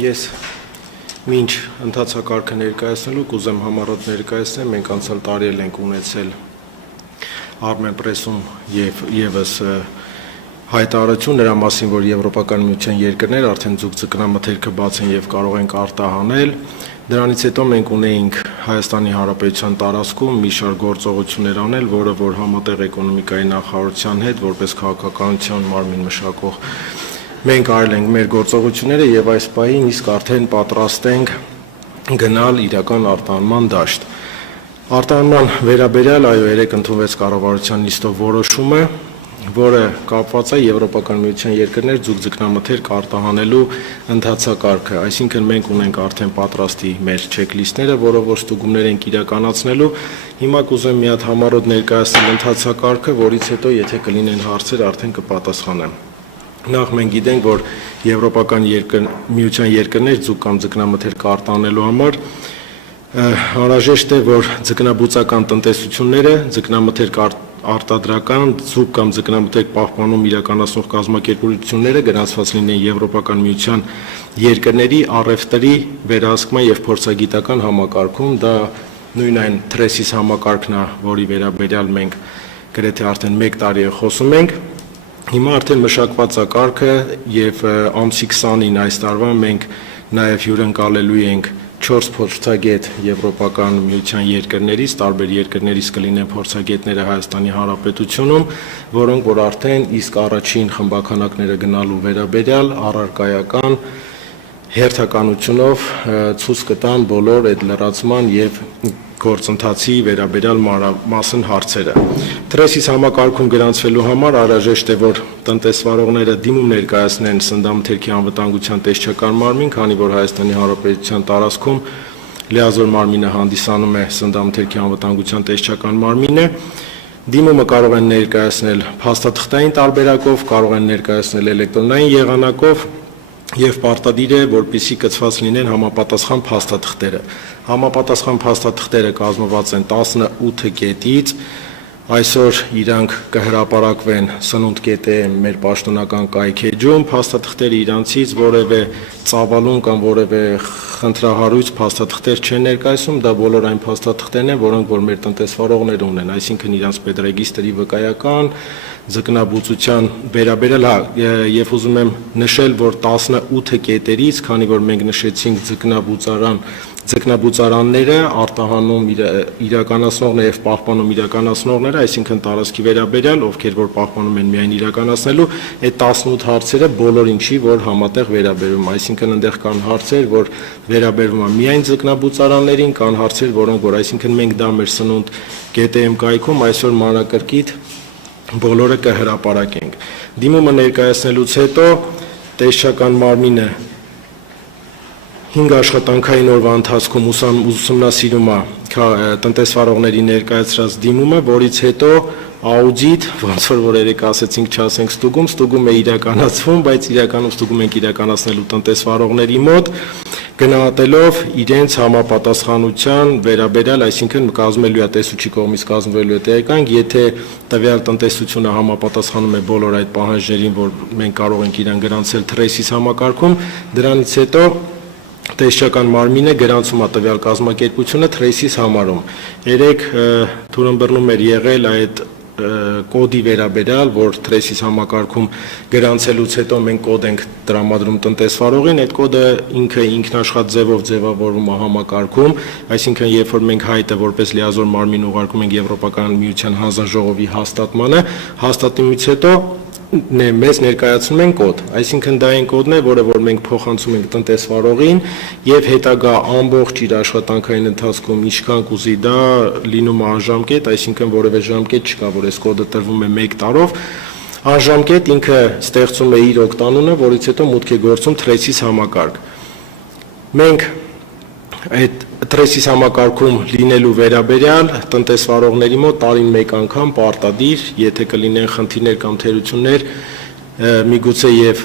Ես մինչ ընթացակարգը ներկայացնելու կուզեմ համառոտ ներկայացնել, մենք անցյալ տարի ենք ունեցել Armenpress-ում եւս հայտարարություն նրա մասին, որ Եվրոպական միության երկրներ արդեն ձուկ ձկնամթերքը բաց են եւ կարող են արտահանել։ Դրանից հետո մենք ունեինք Հայաստանի Հանրապետության տարածքում մի շարք գործողություններ անել, որը որ համատեղ էկոնոմիկայի նախարարության հետ որպես քաղաքականության մարմին մշակող մենք արել ենք մեր գործողությունները եւ այս պահին իսկ արդեն պատրաստ ենք գնալ իրական արտահանման դաշտ։ Արտահանման վերաբերյալ երեք ընդունվեց կառավարության նիստով որոշումը, որը կապված է Եվրոպական միության երկրներ ձուկ ձկնամթերք արտահանելու ընթացակարգը, այսինքն մենք ունենք արդեն պատրաստի մեր չեկլիստները, որով որ ստուգումներ ենք իրականացնելու։ Հիմա կուզեմ մի հատ համառոտ ներկայացնել ընթացակարգը, որից հետո եթե կլինեն հարցեր, արդեն կպատասխանեմ։ Նախ մենք գիտենք, որ Եվրոպական միության երկրներ ձուկ կամ ձկնամթերք արտահանելու համար անհրաժեշտ է, որ ձկնաբուծական տնտեսությունները, ձկնամթերք արտադրական, ձուկ կամ ձկնամթերք պահպանում իրականացնող կազմակերպությունները գրանցված լինեն Եվրոպական միության երկրների առևտրի վերահսկման եւ փորձագիտական համակարգում, դա նույն այն TRESIS համակարգն է, որի վերաբերյալ մենք գրեթե արդեն 1 տարի է խոսում ենք։ Հիմա արդեն մշակված է կարգը եւ ամսի 20-ին այս տարվա մենք նաեւ հյուրընկալելու ենք 4 փորձագետ Եվրոպական միության երկրներից, տարբեր երկրներից կլինեն փորձագետները Հայաստանի Հանրապետությունում, որոնք որ արդեն իսկ առաջին խմբականակները գնալու վերաբերյալ առարկայական հերթականությունով ցույց կտան բոլոր այդ լրացման եւ գործընթացի վերաբերյալ մանրամասն հարցերը։ TRESIS համակարգում գրանցվելու համար անհրաժեշտ է, որ տնտեսվարողները դիմում ներկայացնեն սննդամթերքի անվտանգության տեսչական մարմին, քանի որ Հայաստանի Հանրապետության տարածքում լիազոր մարմինը հանդիսանում է սննդամթերքի անվտանգության տեսչական մարմինը։ Դիմումը կարող են ներկայացնել փաստաթղթային տարբերակով, կարող են ներկայացնել էլեկտրոնային եղանակով եւ պարտադիր է, որպեսզի կցված լինեն համապատասխան փաստաթղթերը։ Համապատասխան փաստաթղթերը կազմված են 18 կետից, այսօր իրանք կհրապարակվեն սնունդ.am մեր պաշտոնական կայքեջում, փաստաթղթերը իրանցից որևէ ծավալուն կամ որևէ խնդրահարույց փաստաթղթեր չեն ներկայացում, դա բոլոր այն փաստաթղթերն են, որոնք որ մեր տնտեսվարողները ունեն, այսինքն իրանց պետրեգիստրի վկայական ձկնաբուծության վերաբերյալ, եւ ուզում եմ նշել, որ 18 կետերից, քանի որ մենք նշեցինք ձկնաբուծարանները, արտահանում իրականացնողները եւ պահպանում իրականացնողները, այսինքն տարածքի վերաբերյալ, ովքեր որ պահպանում են միայն իրականացնելու, այդ 18 հարցերը բոլորին չի, որ համատեղ վերաբերում, այսինքն այնտեղ կան հարցեր, որ վերաբերում են միայն ձկնաբուծարաններին, կան հարցեր, որոնք որ այսինքն մենք դա մեր սնունդ.am կայքում այսօր մանրակրկիտ բոլորը կհրապարակենք։ Դիմումը ներկայացնելուց հետո տեսչական մարմինը 5 աշխատանքային օրվա ընթացքում ուսումնասիրում է տնտեսվարողների ներկայացրած դիմումը, որից հետո աուդիտ, ոնց որ երեք ասեցինք, չասենք ստուգում է իրականացվում, բայց իրականում ստուգում ենք իրականացնելու տնտեսվարողների մոտ, գնահատելով իրենց համապատասխանության վերաբերյալ, այսինքն կազմելու է տեսուչի կողմից կազմվելու է տեղեկանք, եթե տվյալ տնտեսությունը համապատասխանում է բոլոր այդ պահանջներին, որ մենք կարող ենք իրան գրանցել TRESIS համակարգում, դրանից հետո տեսչական մարմինը գրանցում է տվյալ կազմակերպությունը TRESIS համարում։ Երեք թուրըմբռնում էր եղել այդ կոդի վերաբերյալ, որ TRESIS համակարգում գրանցելուց հետո մենք կոդ ենք տրամադրում տնտեսվարողին, այդ կոդը ինքը ինքնաշխատ ձևով ձևավորում է համակարգում, այսինքն երբ որ մենք հայտը որպես լիազոր մարմին ուղարկում ենք Եվրոպական միության հանձնաժողովի հաստատմանը, հաստատումից հետո մեզ ներկայացնում են կոդ, այսինքն դա այն կոդն է, որը որ մենք փոխանցում ենք տնտեսվարողին եւ հետագա ամբողջ իր աշխատանքային ընթացքում ինչքան կուզի դա լինում է անժամկետ, այսինքն որևէ ժամկետ չկա, որ այս կոդը տրվում է 1 տարով, անժամկետ ինքը ստեղծում է իր օգտանունը, որից հետո մուտք է գործում TRESIS համակարգ։ Մենք այդ TRESIS համակարգում լինելու վերաբերյալ տնտեսվարողների մոտ տարին 1 անգամ պարտադիր, եթե կլինեն խնդիրներ կամ թերություններ, միգուցե եւ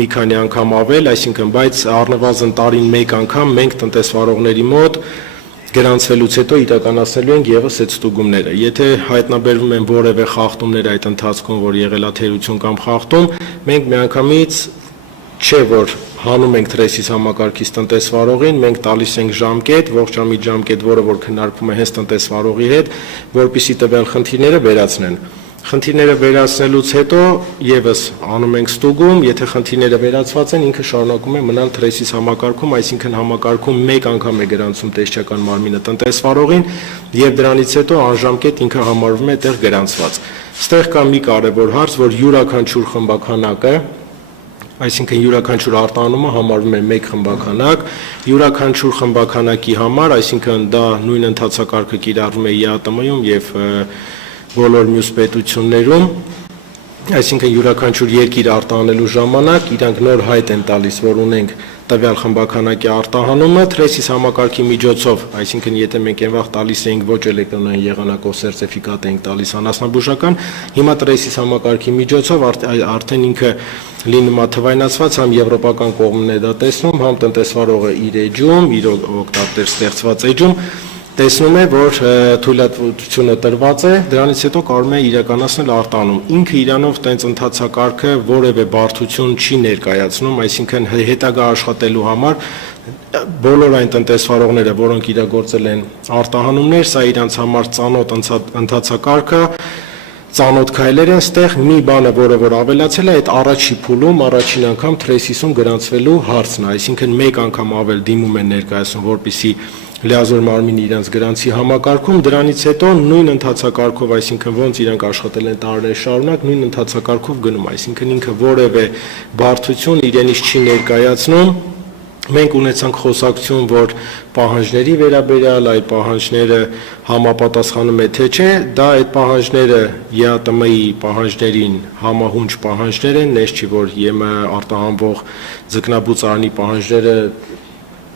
մի քանի անգամ ավել, այսինքն բայց առնվազն տարին 1 անգամ մենք տնտեսվարողների մոտ գրանցվելուց հետո իրականացնելու ենք եւս այդ ստուգումները։ Եթե հայտնաբերվում են որևէ խախտումներ այդ ընթացքում, որ եղել է թերություն կամ խախտում, մենք միանգամից չէ որ հանում ենք թրեսից համակարգից տնտեսվարողին, մենք տալիս ենք ժամկետ, ողջամիտ ժամկետ, որը որ քննարկվում է հենց տնտեսվարողի հետ, որպեսզի տվյալ խնդիրները վերացնեն։ Խնդիրները վերացնելուց հետո եւս անում ենք ստուգում, եթե խնդիրները վերացված են, ինքը շարունակում է մնալ թրեսից համակարգում, այսինքն համակարգում մեկ անգամ է գրանցում տեսչական մարմինը տնտեսվարողին եւ դրանից հետո անժամկետ ինքը համարվում է այդտեղ գրանցված։ Ստեղ կա մի կարևոր հարց, որ յուրաքանչյուր խմբականակը, այսինքն յուրաքանչյուր արտահանումը համարվում է մեկ խմբականակ, յուրաքանչյուր խմբականակի համար, այսինքն դա նույն ընթացակարգը կիրառվում է ԵԱՏՄ-ում եւ բոլոր մյուս պետություններում, այսինքն յուրաքանչյուր երկիր արտահանելու ժամանակ իրանք նոր հայտ են տալիս, որ ունենք տվյալ խմբականակի արտահանումը թրեսից համակարգի միջոցով, այսինքն եթե մենք այնվաղ տալիս էինք ոչ էլեկտրոնային եղանակով սերտիֆիկատ էինք տալիս անասնաբուժական, հիմա թրեսից համակարգի միջոցով արդեն ինքը լինում է թվայնացված, համ եվրոպական կողմն է դա տեսնում, համ տնտեսվարողը իր էջում, իր օգտատեր ստեղծված էջում տեսնում է, որ թույլատվությունը տրված է, դրանից հետո կարող է իրականացնել արտահանում։ Ինքը իրանով տենց ընթացակարգը որևէ բարդություն չի ներկայացնում, այսինքն հետագա աշխատելու համար բոլոր այն տնտեսվարողները, որոնք իրագործել են արտահանումներ, սա իրանց համար ծանոթ ընթացակարգը, ծանոթ քայլեր են, ստեղ մի բանը, որը որ ավելացել է, այդ առաջի փուլում, առաջին անգամ թրեսիսում գրանցվելու հարցն է, այսինքն մեկ անգամ ավել դիմում են ներկայացնում, որպեսզի լիազոր մարմինը իրենց գրանցի համակարգում, դրանից հետո նույն ընթացակարգով, այսինքն ոնց իրանք աշխատել են տարիներ շարունակ, նույն ընթացակարգով գնում, այսինքն ինքը որևէ բարդություն իրենից չի ներկայացնում։ Մենք ունեցանք խոսակցություն, որ պահանջների վերաբերյալ այդ պահանջները համապատասխանում է թե չէ, դա այդ պահանջները ԵԱՏՄ-ի պահանջներին համահունչ պահանջներ են, նես չի որ ԵՄ արտահանվող ձկնաբուծարանի պահանջները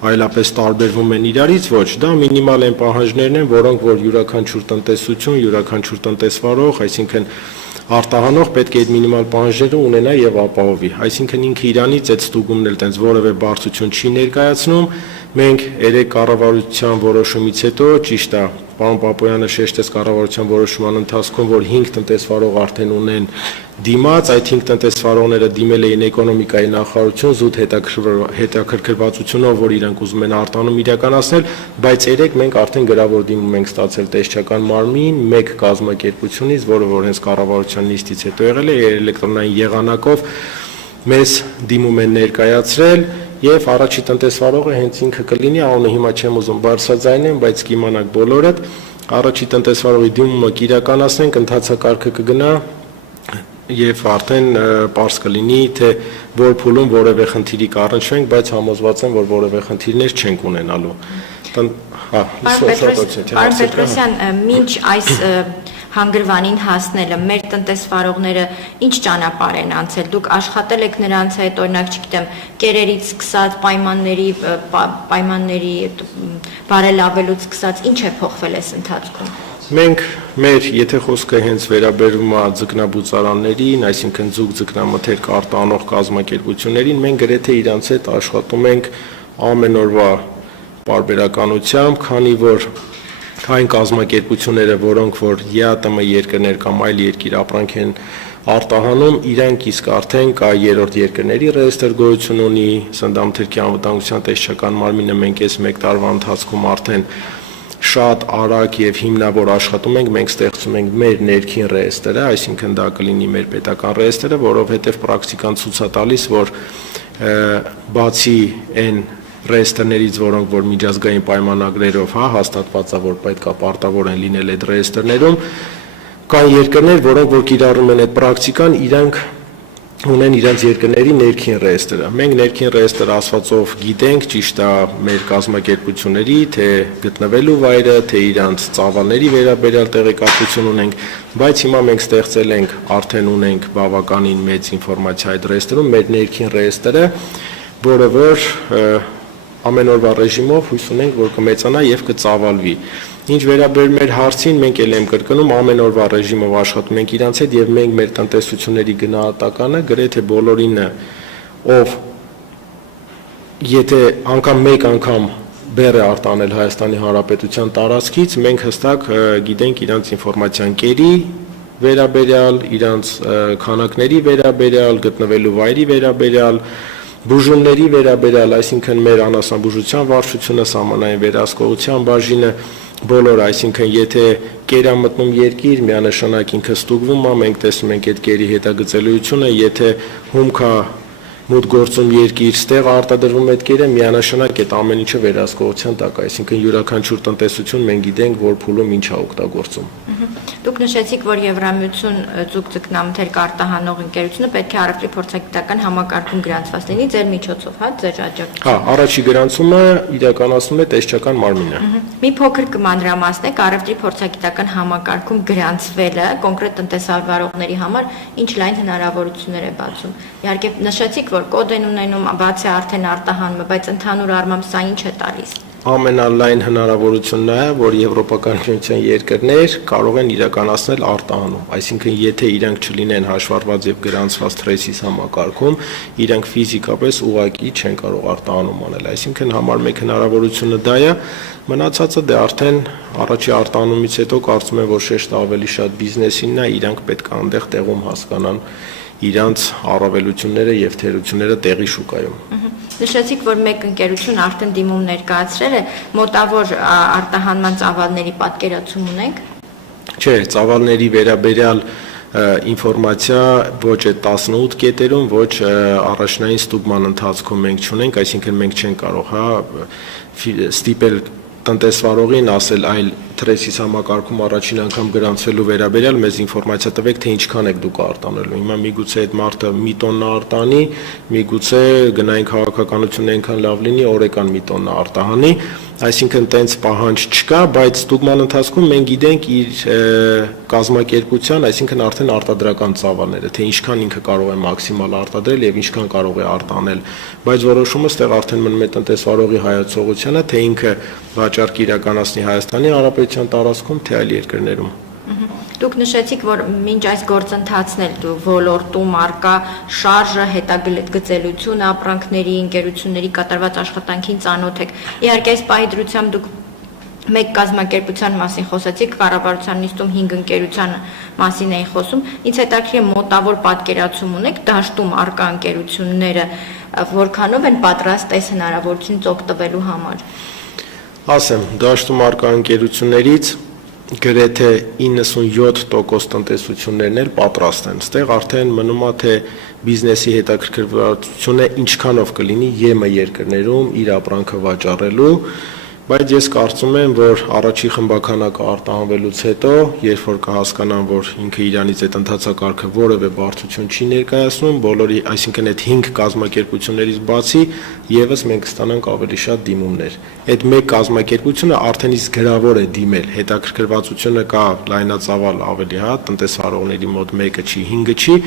այլապես տարբերվում են իրարից, ոչ, դա մինիմալ են պահանջներն են, որոնք որ յուրաքանչյուր տնտեսություն, յուրաքանչյուր տնտեսվարող, այսինքն արտահանող պետք է այդ մինիմալ պահանջները ունենա եւ ապահովի, այսինքն ինքը իրանից այդ ստուգումն էլ տենց որևէ բարդություն չի ներկայացնում, մենք երեք կառավարության որոշումից հետո ճիշտ է, պարոն Պապոյանը շեշտեց կառավարության որոշման ընթացքում, որ 5 տնտեսվարող արդեն ունեն դիմաց, այդ 5 տնտեսվարողները դիմել էին էկոնոմիկայի նախարարություն, զուտ հետաքրքրվածությունով, որ իրանք ուզում են արտահանում իրականացնել, բայց երեք մենք արդեն գրավոր դիմում ենք ստացել տեսչական մարմին, մեկ կազմակերպությունից, որը որ հենց կառավարության նիստից հետո եղել է, էլեկտրոնային եղանակով մեզ դիմում են ներկայացրել եւ առաջի տնտեսվարողը հենց ինքը կլինի, անունը հիմա չեմ ուզում բարձրաձայնեմ, բայց կիմանաք բոլորդ, առաջի տնտեսվարողի դիմումը կիրականացնենք, ընթացակարգը կգնա եւ արդեն պարզ կլինի, թե որ փուլում որևէ խնդիրի կառնչվենք, բայց համոզված եմ, որ որևէ խնդիրներ չենք ունենալու։ Պարոն Պետրոսյան, մինչ այս հանգրվանին հասնելը մեր տնտեսվարողները ինչ ճանապարհ են անցել, դուք աշխատել եք նրանց հետ, օրինակ, չգիտեմ, կերերից սկսած պայմանների բարելավելուց սկսած, ինչ է փոխվել այս ընթացքում։ Մենք մեր, եթե խոսքը հենց վերաբերում է ձկնաբուծարաններին, այսինքն ձուկ ձկնամթերք արտահանող կազմակերպություններին, մենք գրեթե իրանց հետ աշխատում ենք ամեն օրվա պարբերականությամբ, քանի որ այն կազմակերպությունները, որոնք որ ԵԱՏՄ երկրներ կամ այլ երկիր ապրանք են արտահանում, իրանք իսկ արդեն կա երրորդ երկրների ռեեստրը գոյություն ունի, սննդամթերքի անվտանգության տեսչական մարմինը մենք այս 1 տարվա ընթացքում արդեն շատ արագ եւ հիմնավոր աշխատում ենք, մենք ստեղծում ենք մեր ներքին ռեեստրը, այսինքն դա կլինի մեր պետական ռեեստրը, որովհետեւ պրակտիկան ցույց է տալիս, որ բացի այն ռեեստրներից, որոնք որ միջազգային պայմանագրերով հաստատված է, որ պետք է պարտավոր են լինել այդ ռեեստրներում, կան երկրներ, որոնք որ կիրառում են այդ պրակտիկան, իրանք ունեն իրենց երկրների ներքին ռեեստրը։ Մենք ներքին ռեեստրը ասվածով գիտենք, ճիշտ է մեր կազմակերպությունների, թե գտնվելու վայրը, թե իրանց ծավալների վերաբերյալ տեղեկատվություն ունենք, բայց հիմա մենք ստեղծել ենք, արդեն ունենք բավականին մեծ ինֆորմացիա այդ ռեեստրում, մեր ներքին ռեեստրը, որը որ ամեն օրվա ռեժիմով հույս ունենք, որ կմեծանա եւ կծավալվի։ Ինչ վերաբերում է հարցին, մենք էլ եմ կրկնում, ամեն օրվա ռեժիմով աշխատում ենք իրանց հետ եւ մենք մեր տնտեսությունների գնահատականը գրեթե բոլորինը, ով եթե անգամ մեկ անգամ բեռ է արտանել Հայաստանի Հանրապետության տարածքից, մենք հստակ գիտենք իրանց ինֆորմացիան կերի վերաբերյալ, իրանց քանակների վերաբերյալ, գտնվելու վայրի վերաբերյալ, Բուժումների վերաբերյալ, այսինքն մեր անասնաբուժության վարչությունը, սահմանային վերահսկողության բաժինը, բոլոր, այսինքն եթե կեր է մտնում երկիր, միանշանակ ինքը ստուգվում է, մենք տեսնում ենք այդ կերի հետագծելիությունը, եթե հումք է մուտք գործում երկիր, ստեղ արտադրվում այդ կերը, միանշանակ այդ ամեն ինչը վերահսկողության տակ է, այսինքն յուրաքանչյուր տնտեսություն մենք գիտենք, որ փուլում ինչ է օգտագործում։ Դուք նշեցիք, որ Եվրամիություն ձուկ ձկնամթերք արտահանող ընկերությունը պետք է առևտրի փորձագիտական համակարգում գրանցված լինի ձեր միջոցով, հա, ձեր աջակցությամբ։ Հա, առաջի գրանցումը իրականացնում է տեսչական մարմինը։ Մի փոքր կմանրամասնեք առևտրի փորձագիտական համակարգում գրանցվելը կոնկրետ տնտեսավարողների համար ինչ լայն հնարավորություններ է բացում։ Իհարկե նշեցիք, որ կոդ են ունենում, բացի արդեն արտահանումը, բայց ընդհանուր առմամբ սա ինչ է տալիս։ Ամենալայն հնարավորությունն է, որ Եվրոպական միության երկրներ կարող են իրականացնել արտահանում, այսինքն եթե իրենք չլինեն հաշվառված եւ գրանցված թրեսիս համակարգում, իրենք ֆիզիկապես ուղղակի չեն կարող արտահանում անել, այսինքն համար մեկ հնարավորությունը դա է, մնացածը դե արդեն առաջի արտահանումից հետո կարծում եմ, որ շեշտը ավելի շատ բիզնեսինն է, իրանք պետք է այնտեղ տեղում հասկանան իրանց առավելությունները եւ թերությունները տեղի շուկայում։ Նշեցիք, որ մեկ ընկերություն արդեն դիմում ներկայացրել է, մոտավոր արտահանման ծավալների պատկերացում ունենք։ Չէ, ծավալների վերաբերյալ ինֆորմացիա ոչ այդ 18 կետերում, ոչ առաջնային ստուգման ընթացքում մենք չունենք, այսինքն մենք չենք կարող, հա, ստիպել տնտեսվարողին ասել այլ թրեսիս համակարգում առաջին անգամ գրանցվելու վերաբերյալ մեզ ինֆորմացիա տվեք, թե ինչքան եք դուք արտանելու։ Հիմա միգուցե այդ մարդը մի տոննա արտանի, միգուցե գնային քաղաքականությունը այնքան լավ լինի, օրեկան մի տոննա արտահանի, այսինքն տենց պահանջ չկա, բայց ստուգման ընթացքում մենք գիտենք իր կազմակերպության, այսինքն արդեն արտադրական ծավալները, թե ինչքան ինքը կարող է մաքսիմալ արտադրել եւ ինչքան կարող է արտանել, բայց որոշումը ստեղ արդեն մնում է տնտեսվարողի հայացողությանը, թե ինքը վաճառք իրականացնի Հայաստանի Հանրապետության տարածքում, թե այլ երկրներում։ Դուք նշեցիք, որ մինչ այս գործընթացն էլ ոլորտում արկա շարժը, հետագծելությունը, ապրանքների, ընկերությունների կատարված աշխատանքին ծանոթ եք։ Իհարկե այս պահի դրությամբ դուք մեկ կազմակերպության մասին խոսեցիք, կառավարության նիստում 5 ընկերության մասին էին խոսում։ Ինձ հետաքրքիր է մոտավոր պատկերացում ունեք դաշտում արկա ընկերությունները որքանով են պատրաստ այս հնարավորությունից օգտվելու համար։ Ասեմ, դաշտում արկա ընկերություններից գրեթե 97% տնտեսություններն էլ պատրաստ են։ Ստեղ արդեն մնում է թե բիզնեսի հետաքրքրվածությունը ինչքանով կլինի ԵՄ երկրներում իր ապրանքը վաճառելու, բայց ես կարծում եմ, որ առաջի խմբականակը արտահանվելուց հետո, երբ որ կհասկանան, որ ինքը իրանից այդ ընթացակարգը որևէ բարդություն չի ներկայացնում, բոլորի, այսինքն այդ 5 կազմակերպություններից բացի, եւս մենք կստանանք ավելի շատ դիմումներ։ Այդ մեկ կազմակերպությունը արդեն իսկ գրավոր է դիմել, հետաքրքրվածությունը կա լայնածավալ ավելի, հա, տնտեսվարողների մոտ 1-ը չի, 5-ը չի,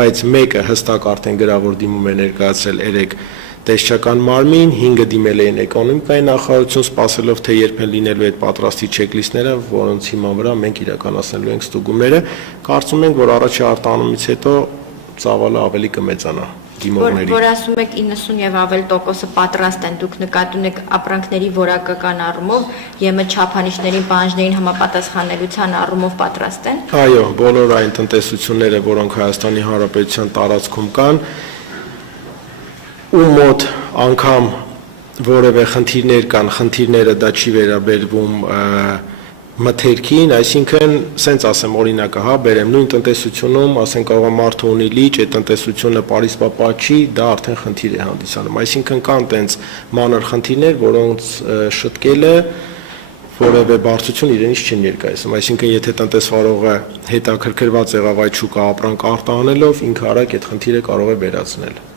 բայց մեկը հստակ արդեն գրավոր դիմում է ներկայացրել 3 տեսչական մարմին, 5-ը դիմել էին էկոնոմիկայի նախարարություն, սպասելով թե երբ են լինելու այդ պատրաստի չեկլիստները, որոնց հիման վրա մենք իրականացնելու ենք ստուգումները, կարծում ենք, որ առաջի արտահանումից հետո ծավալը ավելի կմեծանա դիմողների։ Որ ասում եք 90 եւ ավել տոկոսը պատրաստ են, դուք նկատի ունեք ապրանքների որակական առումով, ԵՄ չափանիշներին, պահանջներին համապատասխանելիության առումով պատրաստ են։ Այո, բոլոր այն տնտեսությունները, որոնք Հայաստանի Հանրապետության տարածքում կան, ու մոտ անգամ որևէ խնդիրներ կան, խնդիրները դա չի վերաբերվում մթերքին, այսինքն, սենց ասեմ օրինակը, հա, բերեմ, նույն տնտեսությունում, ասենք կարող է մարդը ունի լիճ, այդ տնտեսությունը պարիսպապա չի, դա արդեն խնդիր է հանդիսանում, այսինքն կան տենց մանր խնդիրներ, որոնց շտկելը որևէ բարձություն իրենից չի ներկայացնում, այսինքն եթե տնտեսվարողը հետաքրքրված եղավ այդ շուկա ապրանք արտահանելով, ինքը արագ այդ խնդիրը կարող է վերացնել։